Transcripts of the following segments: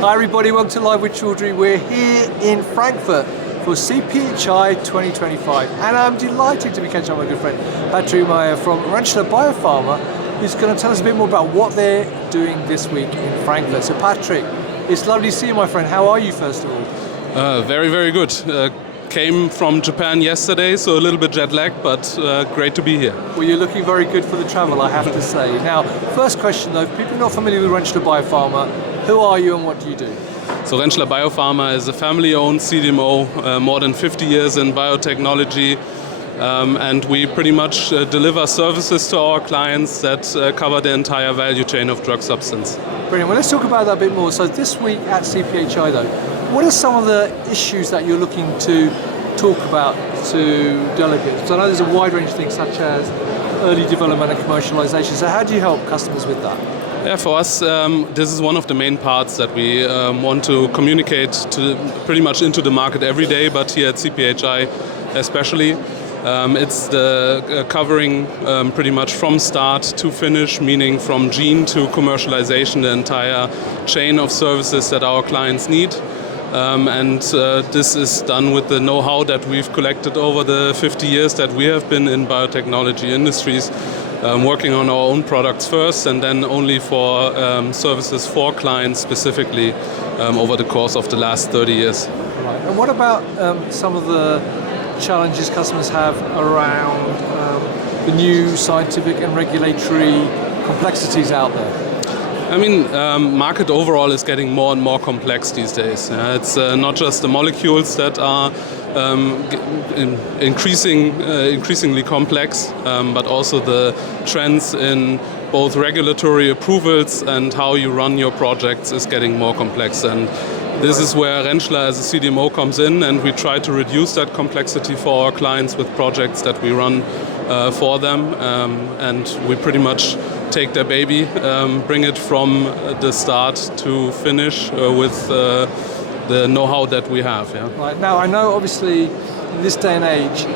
Hi everybody, welcome to Live with Chaudhry. We're here in Frankfurt for CPHI 2025 and I'm delighted to be catching up with my good friend Meyer from Rentschler Biopharma, who's going to tell us a bit more about what they're doing this week in Frankfurt. So Patrick, it's lovely to see you, my friend. How are you first of all? Very, very good. Came from Japan yesterday, so a little bit jet lagged, but great to be here. Well, you're looking very good for the travel, I have to say. Now, first question though, people not familiar with Rentschler Biopharma, who are you and what do you do? So Rentschler Biopharma is a family-owned CDMO, more than 50 years in biotechnology, and we pretty much deliver services to our clients that cover the entire value chain of drug substance. Brilliant. Well, let's talk about that a bit more. So this week at CPHI though, what are some of the issues that you're looking to talk about to delegates? So I know there's a wide range of things such as early development and commercialization. So how do you help customers with that? Yeah, for us, this is one of the main parts that we want to communicate to pretty much into the market every day, but here at CPHI especially. It's the covering pretty much from start to finish, meaning from gene to commercialization, the entire chain of services that our clients need. And this is done with the know-how that we've collected over the 50 years that we have been in biotechnology industries, working on our own products first and then only for services for clients specifically over the course of the last 30 years. Right. And what about some of the challenges customers have around the new scientific and regulatory complexities out there? I mean, market overall is getting more and more complex these days. It's not just the molecules that are increasingly complex, but also the trends in both regulatory approvals and how you run your projects is getting more complex. And this is where Rentschler as a CDMO comes in, and we try to reduce that complexity for our clients with projects that we run for them. And we pretty much take their baby, bring it from the start to finish with the know-how that we have. Yeah. Right. Now, I know obviously in this day and age,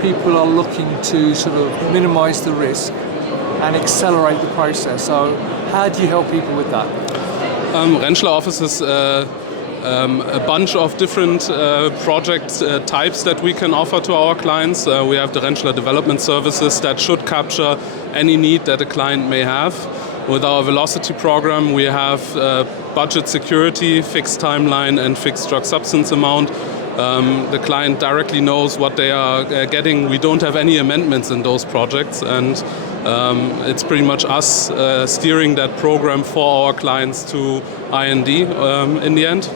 people are looking to sort of minimize the risk and accelerate the process. So how do you help people with that? Rentschler offers a bunch of different project types that we can offer to our clients. We have the Rentschler development services that should capture any need that a client may have. With our Velocity program, we have budget security, fixed timeline and fixed drug substance amount. The client directly knows what they are getting. We don't have any amendments in those projects, and it's pretty much us steering that program for our clients to IND in the end.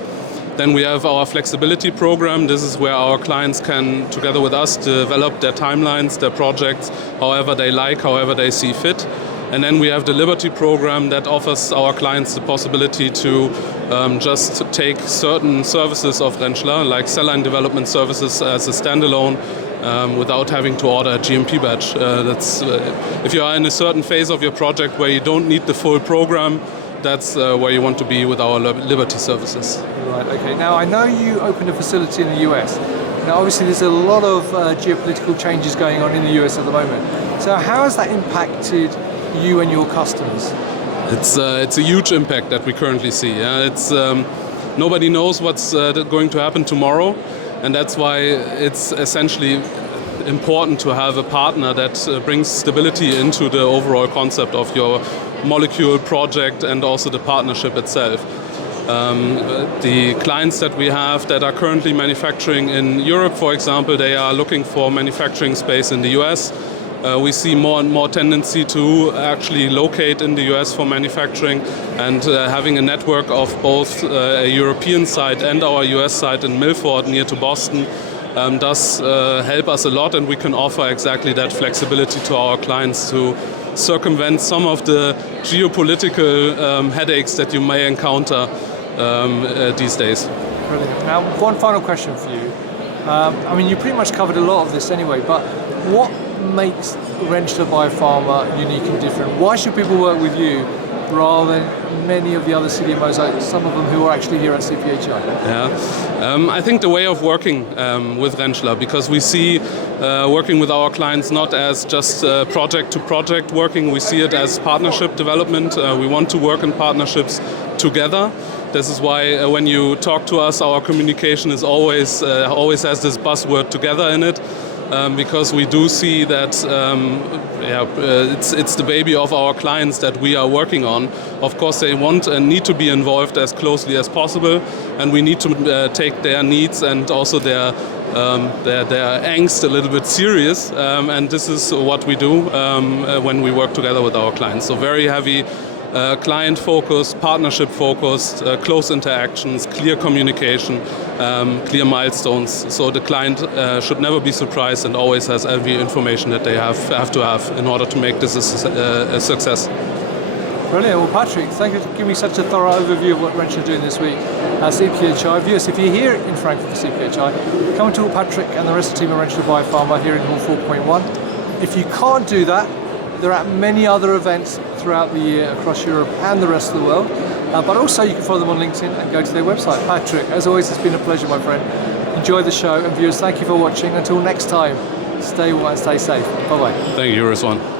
Then we have our flexibility program. This is where our clients can, together with us, develop their timelines, their projects, however they like, however they see fit. And then we have the Liberty program that offers our clients the possibility to just take certain services of Rentschler, like cell line development services as a standalone, without having to order a GMP batch. If you are in a certain phase of your project where you don't need the full program, that's where you want to be with our Liberty services. Right, okay. Now, I know you opened a facility in the US. Now, obviously, there's a lot of geopolitical changes going on in the US at the moment. So how has that impacted you and your customers? It's a huge impact that we currently see. Yeah? Nobody knows what's going to happen tomorrow, and that's why it's essentially important to have a partner that brings stability into the overall concept of your molecule project and also the partnership itself. The clients that we have that are currently manufacturing in Europe, for example, they are looking for manufacturing space in the US. We see more and more tendency to actually locate in the US for manufacturing, and having a network of both a European site and our US site in Milford near to Boston does help us a lot, and we can offer exactly that flexibility to our clients to circumvent some of the geopolitical headaches that you may encounter these days. Brilliant. Now, one final question for you. I mean, you pretty much covered a lot of this anyway, but what makes Rentschler Biopharma unique and different? Why should people work with you rather than many of the other CDMOs, like some of them who are actually here at CPHI? Yeah, I think the way of working with Rentschler, because we see working with our clients not as just project to project working, we see it as partnership development. We want to work in partnerships together. This is why when you talk to us, our communication is always has this buzzword together in it. Because we do see that it's the baby of our clients that we are working on. Of course, they want and need to be involved as closely as possible, and we need to take their needs and also their angst a little bit serious. And this is what we do when we work together with our clients. So very heavy. Client focused, partnership focused, close interactions, clear communication, clear milestones. So the client should never be surprised and always has every information that they have to have in order to make this a success. Brilliant. Well, Patrick, thank you for giving me such a thorough overview of what Rentschler are doing this week at CPHI. Viewers, if you're here in Frankfurt for CPHI, come and talk to Patrick and the rest of the team at Rentschler Biopharma here in Hall 4.1. If you can't do that, there are many other events throughout the year across Europe and the rest of the world. But also you can follow them on LinkedIn and go to their website. Patrick, as always, it's been a pleasure, my friend. Enjoy the show, and viewers, thank you for watching. Until next time, stay well and stay safe. Bye-bye. Thank you, Rizwan.